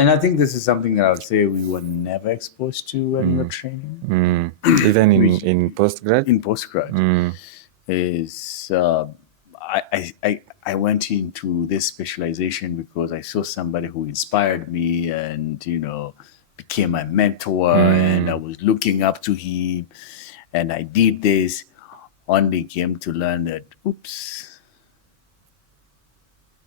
And I think this is something that I would say we were never exposed to when we were training. Even in postgrad? In postgrad. Is I went into this specialization because I saw somebody who inspired me and, became my mentor, and I was looking up to him, and I did this. Only came to learn that, oops,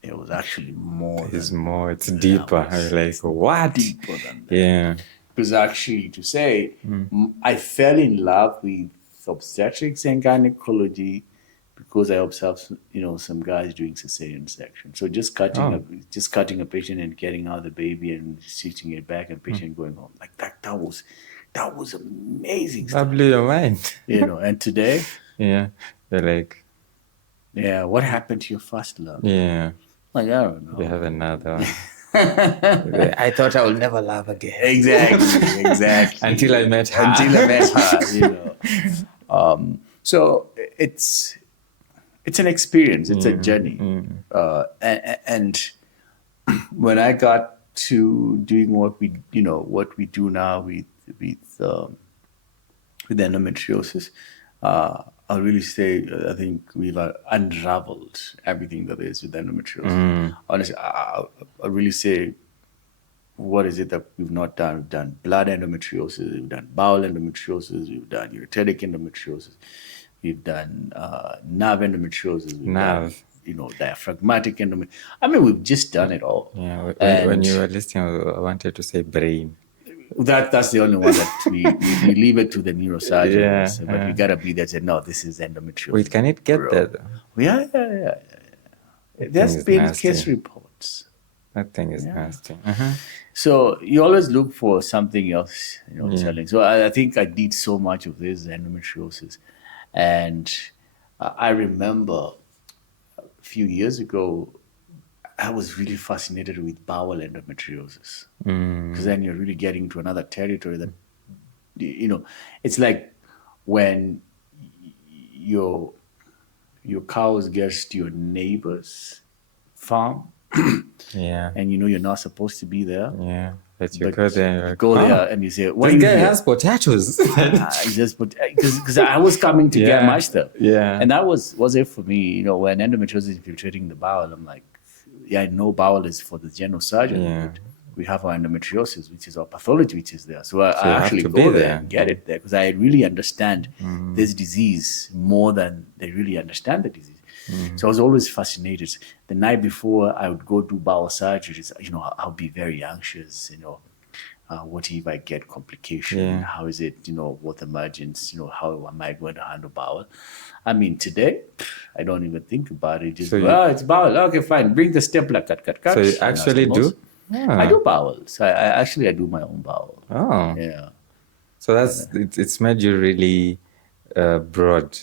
it was actually more. It's deeper. Like, what? Deeper than that. Yeah. Because actually, to say, I fell in love with obstetrics and gynecology because I observed, some guys doing cesarean section. So just cutting a patient and getting out the baby and stitching it back, and patient going home, like that was amazing stuff. That blew your mind. And today, yeah, they're like, yeah, what happened to your first love? Yeah, like, I don't know. They have another one. I thought I would never love again. Exactly. Until I met her. So it's an experience. It's a journey. And when I got to doing what we do now with endometriosis, I'll really say I think we've unraveled everything that is with endometriosis. Honestly, I'll really say, what is it that we've not done? We've done blood endometriosis, we've done bowel endometriosis, we've done ureteric endometriosis, we've done nerve endometriosis, we've done, diaphragmatic endometriosis. I mean, we've just done it all. Yeah, when you were listening, I wanted to say brain. That's the only one that we leave it to the neurosurgeons. But we gotta be there to say, no, this is endometriosis. Wait, can it get there though? Yeah. There's been case reports. That thing is nasty. So you always look for something else, telling. So I think I did so much of this endometriosis. And I remember a few years ago, I was really fascinated with bowel endometriosis, because then you're really getting to another territory that, it's like when your cows get to your neighbor's farm, and you're not supposed to be there. Yeah, but you go there. You go there and you say, "What this guy has potatoes." Because I was coming to get my stuff. Yeah, and that was it for me. When endometriosis is infiltrating the bowel, I'm like, I know bowel is for the general surgeon. But we have our endometriosis, which is our pathology, which is there. So I actually go there and get it there, because I really understand this disease more than they really understand the disease. So I was always fascinated. The night before I would go do bowel surgeries, I'll be very anxious, what if I get complication? How is it, what emergence, how am I going to handle bowel? I mean, today, I don't even think about it. Just, it's bowel. Okay, fine. Bring the stapler, cut. So you actually do? I do bowels. I do my own bowel. Oh. Yeah. So it's made you really broad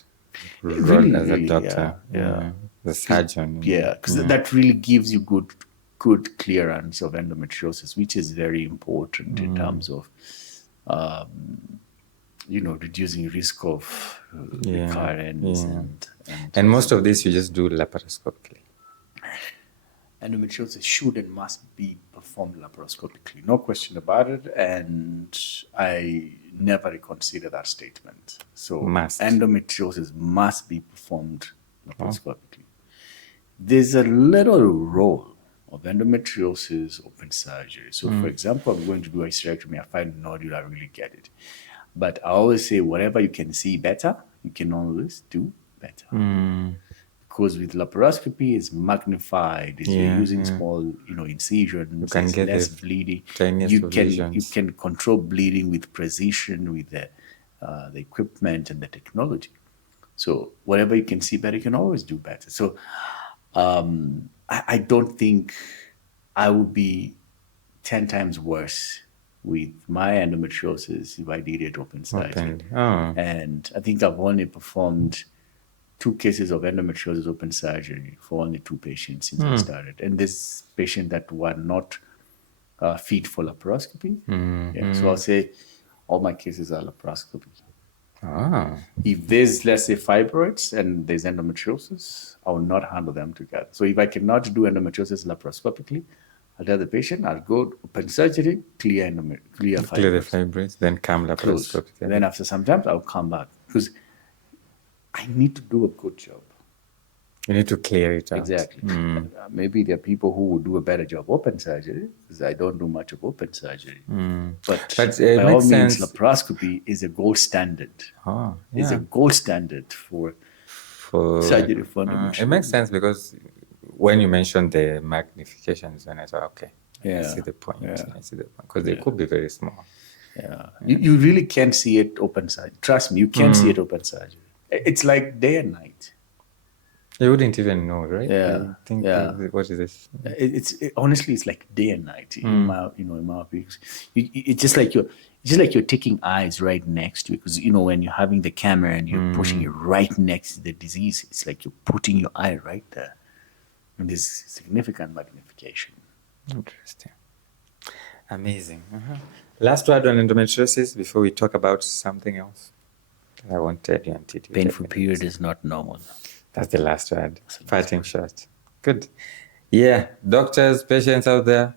as a doctor. Yeah. The surgeon. Yeah, because that really gives you good clearance of endometriosis, which is very important in terms of, reducing risk of recurrence. And most of this you just do laparoscopically. Endometriosis should and must be performed laparoscopically, no question about it. And I never reconsider that statement. So endometriosis must be performed laparoscopically. There's a little role of endometriosis open surgery. So, for example, I'm going to do a hysterectomy. I find a nodule, I really get it. But I always say, whatever you can see better, you can always do better. Because with laparoscopy, it's magnified. You're using small, incisions. There's less bleeding. You can control bleeding with precision, with the equipment and the technology. So whatever you can see better, you can always do better. So I don't think I would be 10 times worse with my endometriosis if I did it open surgery. And I think I've only performed 2 cases of endometriosis open surgery for only 2 patients since I started. And this patient that were not fit for laparoscopy. So I'll say all my cases are laparoscopy. If there's, let's say, fibroids and there's endometriosis, I will not handle them together. So if I cannot do endometriosis laparoscopically, I'll tell the patient, I'll go open surgery, clear the fibroids, then come laparoscopy. And then after some time, I'll come back because I need to do a good job. You need to clear it out. Exactly. Maybe there are people who would do a better job open surgery because I don't do much of open surgery. But by all means, laparoscopy is a gold standard. It's a gold standard for surgery for endometriosis. It makes sense because when you mentioned the magnifications, then I thought, okay, I see the point. I see the point because they could be very small. You really can't see it open surgery. Trust me, you can't see it open surgery. It's like day and night. You wouldn't even know, right? What is this? Honestly, it's like day and night. In my opinion, it's just like you're taking eyes right next to it. Because when you're having the camera and you're pushing it right next to the disease, it's like you're putting your eye right there, and there's significant magnification. Interesting, amazing. Last word on endometriosis before we talk about something else. I won't tell you until you. Painful period is not normal. That's the last word. Parting shot. Good. Yeah, doctors, patients out there,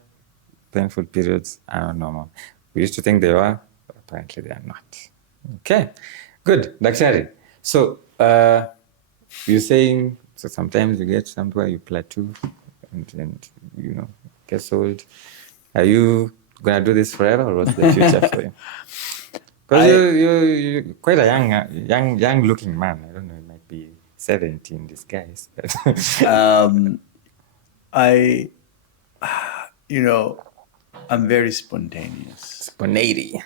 painful periods are not normal. We used to think they were, but apparently they are not. Okay, good. Daktari. So, you're saying, so sometimes you get somewhere you plateau and get old. Are you going to do this forever or what's the future for you? Because you're quite a young looking man. I don't know, it might be 70 in disguise. I'm very spontaneous. Spontaneity.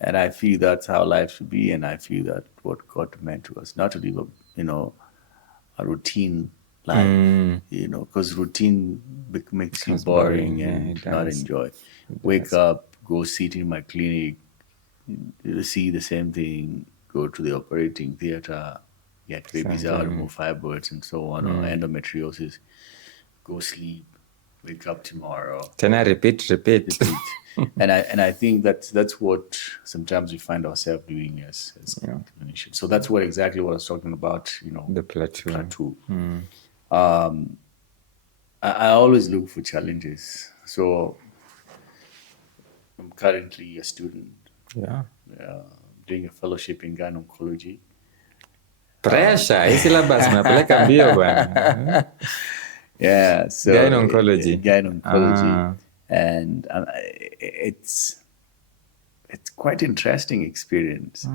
And I feel that's how life should be, and I feel that what God meant to us, not to live a routine life, because routine makes you boring and not enjoy. Wake up, go sit in my clinic, see the same thing, go to the operating theater, get babies out, remove fibroids and so on, or endometriosis, go sleep, wake up tomorrow. Can I repeat? And I think that's what sometimes we find ourselves doing as clinicians. So that's exactly what I was talking about, the plateau. I always look for challenges. So I'm currently a student. Doing a fellowship in Gynecologist. Pressure, hii syllabus mnapeleka mbio bwana. So Gynecologist. And it's quite interesting experience.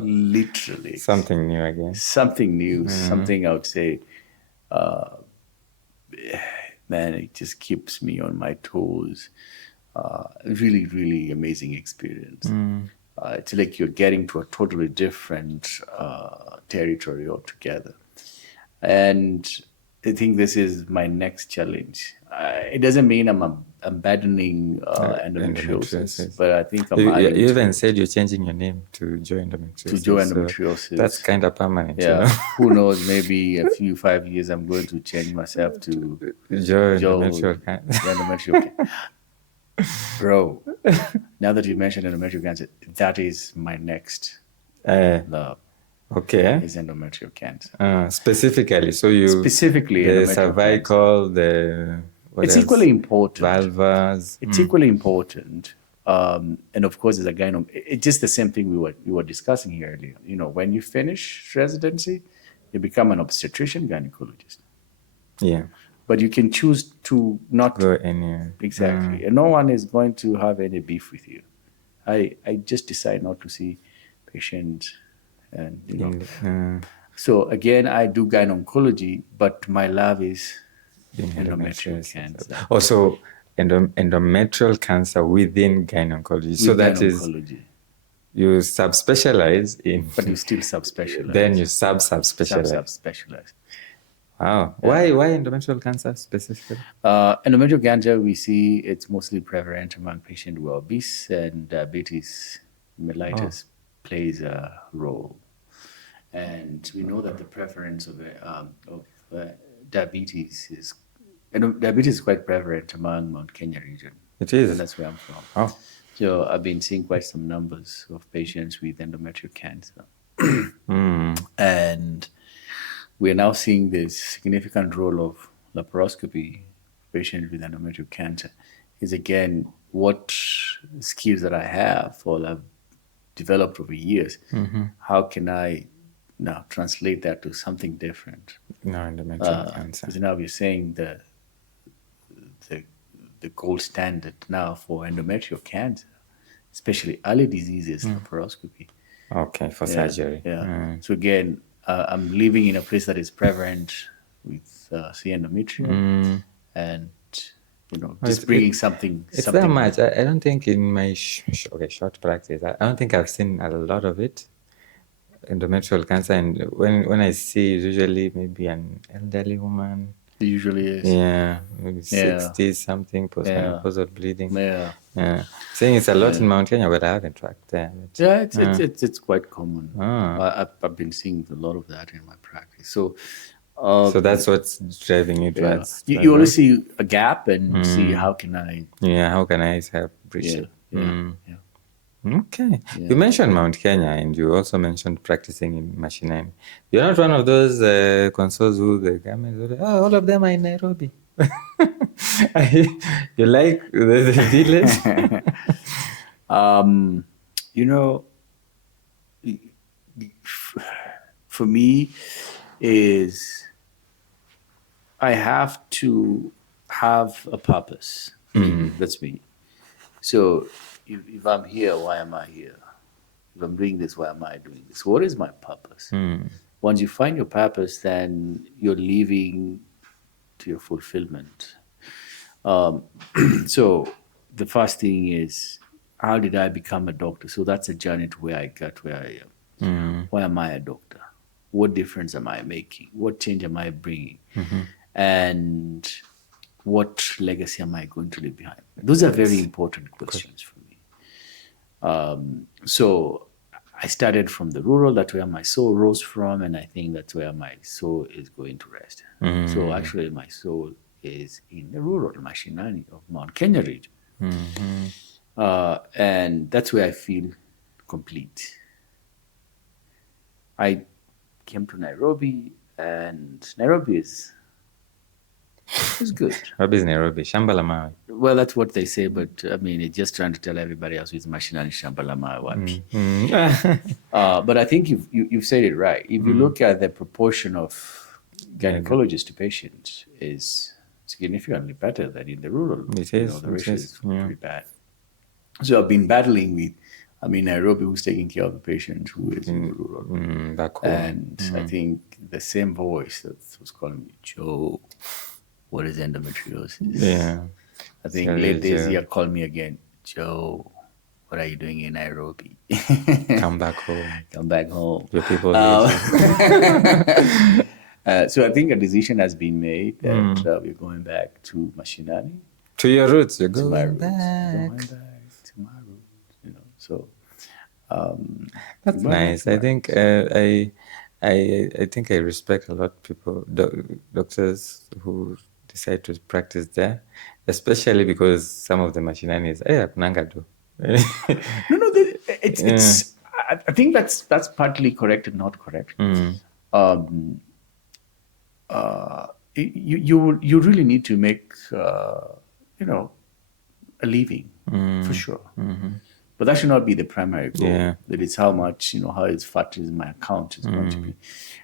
Literally. Something new again. Something I would say, man, it just keeps me on my toes. Really, really amazing experience. It's like you're getting to a totally different territory altogether. And I think this is my next challenge. It doesn't mean I'm abandoning endometriosis, but I think I'm you even said you're changing your name to Joe Endometriosis. To Joe Endometriosis. So that's kind of permanent. Who knows? Maybe 5 years I'm going to change myself to Joe Endometrial. Bro, now that you mentioned endometrial cancer, that is my next love. Okay. Is endometrial cancer. Specifically, the cervical, it's equally important. Vulvas. It's equally important. And of course, as a gyno, it's just the same thing we were discussing here earlier. When you finish residency, you become an obstetrician gynecologist. Yeah. But you can choose to not go anywhere. Exactly. And no one is going to have any beef with you. I just decide not to see patients. And so again, I do Gynecologist, but my love is endometrial cancer. Also, endometrial cancer within gynecology. So that is, you subspecialize in. But you still subspecialize. Then you subspecialize. Subspecialize. Wow. Why endometrial cancer specifically? Endometrial cancer, we see it's mostly prevalent among patients who are obese, and diabetes mellitus plays a role. And we know that the prevalence of diabetes is quite prevalent among Mount Kenya region. It is. And that's where I'm from. So I've been seeing quite some numbers of patients with endometrial cancer. And we're now seeing this significant role of laparoscopy patients with endometrial cancer is, again, what skills that I have or I've developed over years, how can I now translate that to something different? No, endometrial cancer. Because now we're saying the gold standard now for endometrial cancer, especially early diseases, laparoscopy. Okay, for surgery. Yeah. So again, I'm living in a place that is prevalent with say endometrium, and just bringing something. It's that much. I don't think in my short practice, I don't think I've seen a lot of it. Endometrial cancer, and when I see, usually maybe an elderly woman. It usually is. Yeah, maybe 60 something, postmenopausal bleeding. Yeah. Saying it's a lot in Mount Kenya, but I haven't tracked there. Yeah, it's quite common. I've been seeing a lot of that in my practice. So that's what's driving you towards. You always see a gap and see how can I. Yeah, how can I help bridge it? Yeah. Okay. You mentioned Mount Kenya, and you also mentioned practicing in Mashinani. You're not one of those consoles who the government, all of them are in Nairobi. You like the village? For me, is I have to have a purpose. That's me. So if I'm here, why am I here? If I'm doing this, why am I doing this? What is my purpose? Once you find your purpose, then you're living to your fulfillment. So the first thing is, how did I become a doctor? So that's a journey to where I got where I am. Why am I a doctor? What difference am I making? What change am I bringing? And what legacy am I going to leave behind? Those are very important questions for me. So I started from the rural, that's where my soul rose from, and I think that's where my soul is going to rest. So actually my soul is in the rural Mashinani of Mount Kenya region. And that's where I feel complete. I came to Nairobi, and Nairobi is good. Nairobi is Nairobi. Shamba la mawe. Well, that's what they say, but I mean, it's just trying to tell everybody else with Mashinani Shamba la mawe. But I think you've said it right. If you look at the proportion of gynecologists to patients, is significantly better than in the rural. It is. The ratio is pretty bad. So I've been battling with, Nairobi, who's taking care of the patient who is in the rural. Back home. And I think the same voice that was calling me, Joe, what is endometriosis? Yeah. I think late this year called me again, Joe, what are you doing in Nairobi? Come back home. Come back home. Your people so I think a decision has been made that we're going back to Mashinani. To your roots. You're going going back. Going back to my roots. So that's nice. I think I think I respect a lot of people, doctors who decide to practice there, especially because some of the Mashinanis, kunanga do. No, it's. I think that's partly correct and not correct. You really need to make a living for sure. But that should not be the primary goal. Yeah. That is how much, how is fat is my account is going to be.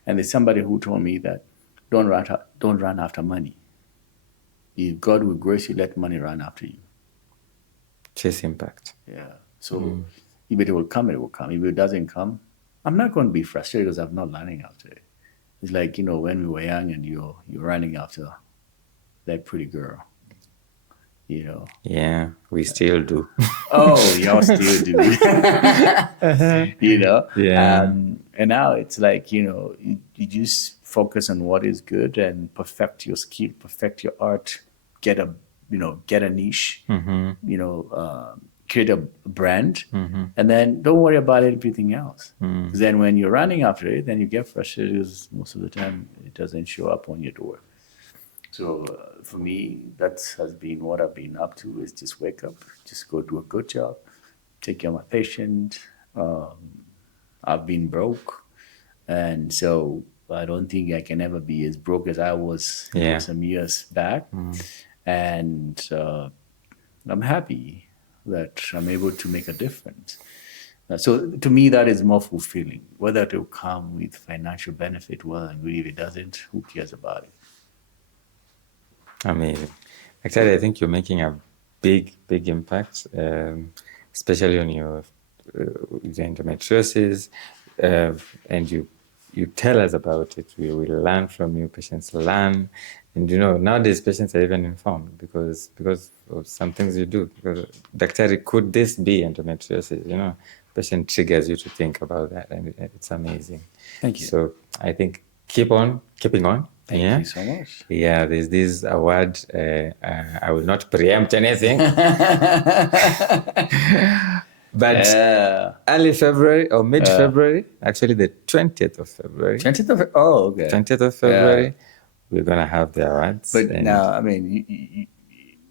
And there's somebody who told me that don't run after money. If God will grace you, let money run after you. Chase impact. Yeah. So if it will come, it will come. If it doesn't come, I'm not going to be frustrated because I'm not running after it. It's like, when we were young and you're running after that pretty girl. Yeah, we still do. Oh, y'all still do. Yeah. And now it's like, you just focus on what is good and perfect your skill, perfect your art, get a niche, create a brand, and then don't worry about everything else. Because then when you're running after it, then you get frustrated because most of the time it doesn't show up on your door. So for me, that has been what I've been up to, is just wake up, just go do a good job, take care of my patient. I've been broke, and so I don't think I can ever be as broke as I was some years back. And I'm happy that I'm able to make a difference. So to me, that is more fulfilling. Whether it will come with financial benefit, well and good. If it doesn't, who cares about it? Amazing. Actually, I think you're making a big impact, especially on your endometriosis, and you tell us about it. We will learn from you. Patients learn, and nowadays patients are even informed because of some things you do. Because Daktari, could this be endometriosis? Patient triggers you to think about that, and it's amazing. Thank you. So I think keeping on. Thank you so much. Yeah, there's this award. I will not preempt anything. But early February or mid-February, actually the 20th of February. 20th of okay. 20th of February, we're going to have the awards. But now, I mean,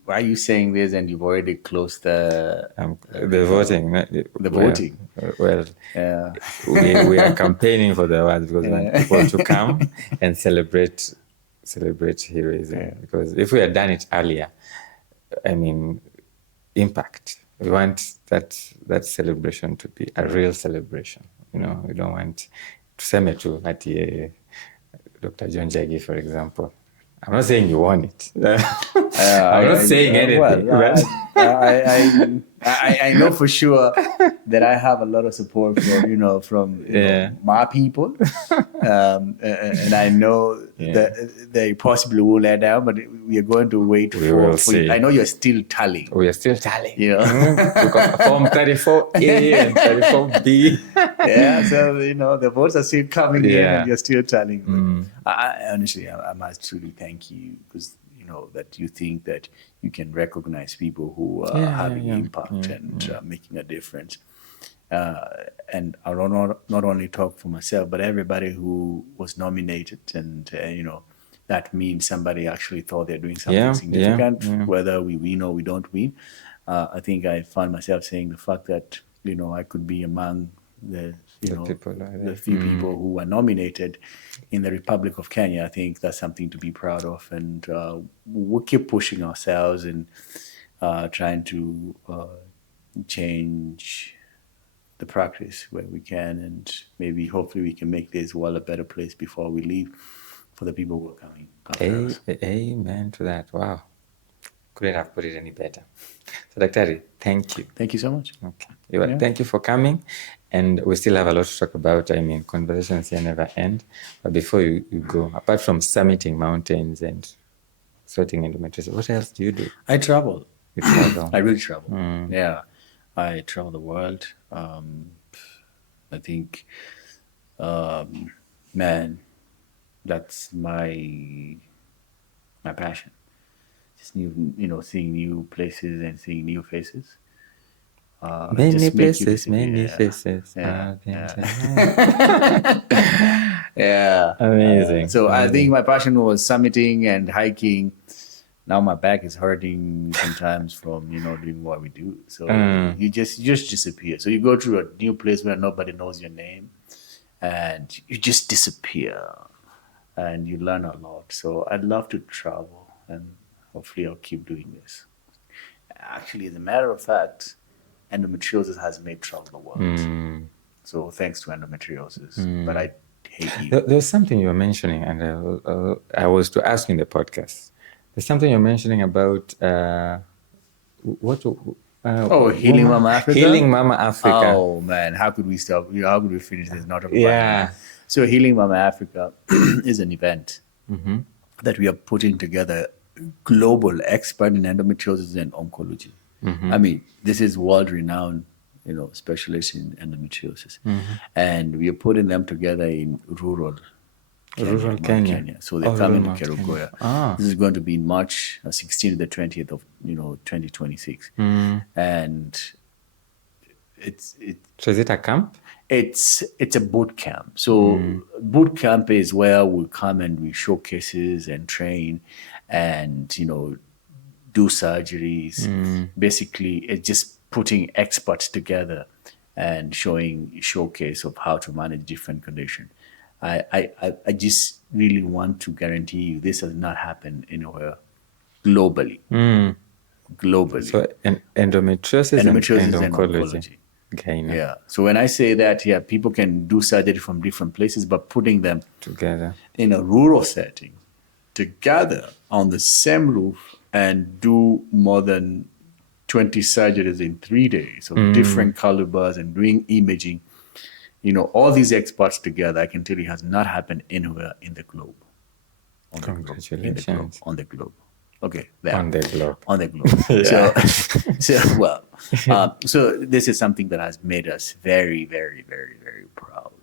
why are you saying this and you've already closed the voting? The voting. Well, we are campaigning for the awards because we want people to come and celebrate heroism. Yeah. Because if we had done it earlier, I mean, impact. We want that celebration to be a real celebration. We don't want to send to Dr. Njagi, for example. I'm not saying you want it. I'm not saying anything. I know for sure that I have a lot of support from my people, and I know that they possibly will let down, but we are going to wait for you. I know you're still tallying. We are still tallying. Form 34A and 34B. Yeah, so the votes are still coming in, and you're still tallying. Honestly, I must truly thank you because that you think that you can recognize people who are having impact and making a difference. And I don't not only talk for myself, but everybody who was nominated, and that means somebody actually thought they're doing something significant, whether we win or we don't win. I think I found myself saying the fact that I could be among the few people who were nominated in the Republic of Kenya. I think that's something to be proud of, and we'll keep pushing ourselves and trying to change the practice where we can, and maybe hopefully we can make this world a better place before we leave for the people who are coming after us. Amen to that. Wow. Couldn't have put it any better. So, Daktari, thank you. Thank you so much. Okay. Thank you for coming. And we still have a lot to talk about. I mean, conversations here never end. But before you go, apart from summiting mountains and sorting endometriosis, what else do you do? I travel. You travel? I really travel. Yeah. I travel the world. I think, man, that's my passion. Just seeing new places and seeing new faces. Many places, many faces. Yeah. Amazing. So I think my passion was summiting and hiking. Now my back is hurting sometimes from doing what we do. So you just disappear. So you go to a new place where nobody knows your name, and you just disappear, and you learn a lot. So I'd love to travel, and hopefully I'll keep doing this. Actually, as a matter of fact, endometriosis has made travel the world. So thanks to endometriosis. But I hate you. There's something you were mentioning, and I was to ask in the podcast. There's something you're mentioning about Healing Mama Africa. Healing Mama Africa. Oh man, how could we stop? How could we finish this? Not about So Healing Mama Africa is an event that we are putting together. Global expert in endometriosis and oncology. I mean, this is world-renowned, specialists in endometriosis, and we are putting them together in rural Kenya. So they're coming to Kerugoya. This is going to be in March 16th to the 20th of 2026, and So is it a camp? It's a boot camp. So boot camp is where we come and we showcases and train, and do surgeries. Basically, it's just putting experts together and showcase of how to manage different conditions. I just really want to guarantee you this has not happened anywhere globally. Globally. So endometriosis and oncology. Gyne. Yeah. So when I say that, yeah, people can do surgery from different places, but putting them together in a rural setting, together on the same roof, and do more than 20 surgeries in 3 days of different calibers and doing imaging, all these experts together, I can tell you, has not happened anywhere in the globe. Congratulations. On the globe. Okay, there. On the globe. On the globe. Yeah. So this is something that has made us very, very, very, very proud.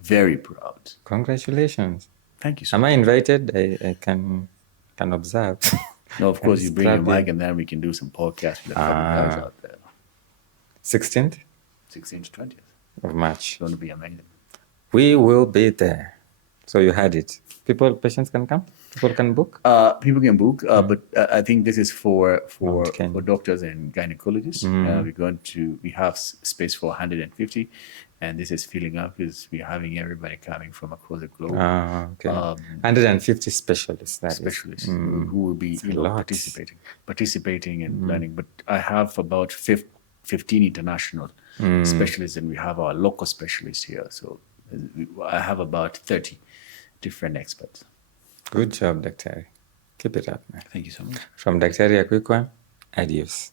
Very proud. Congratulations. Thank you so much. Am I invited? I can observe. No, of course, you bring your mic and then we can do some podcasts with a couple guys out there. 16th? 16th to 20th. Of March. It's going to be amazing. We will be there. So you had it. Patients can come? People can book? People can book, but I think this is for doctors and gynecologists. We have space for 150, and this is filling up because we're having everybody coming from across the globe. 150 specialists. Who will be participating and learning. But I have about 15 international specialists, and we have our local specialists here. So I have about 30 different experts. Good job, Daktari. Keep it up, man. Thank you so much. From Daktari, a quick one. Adios.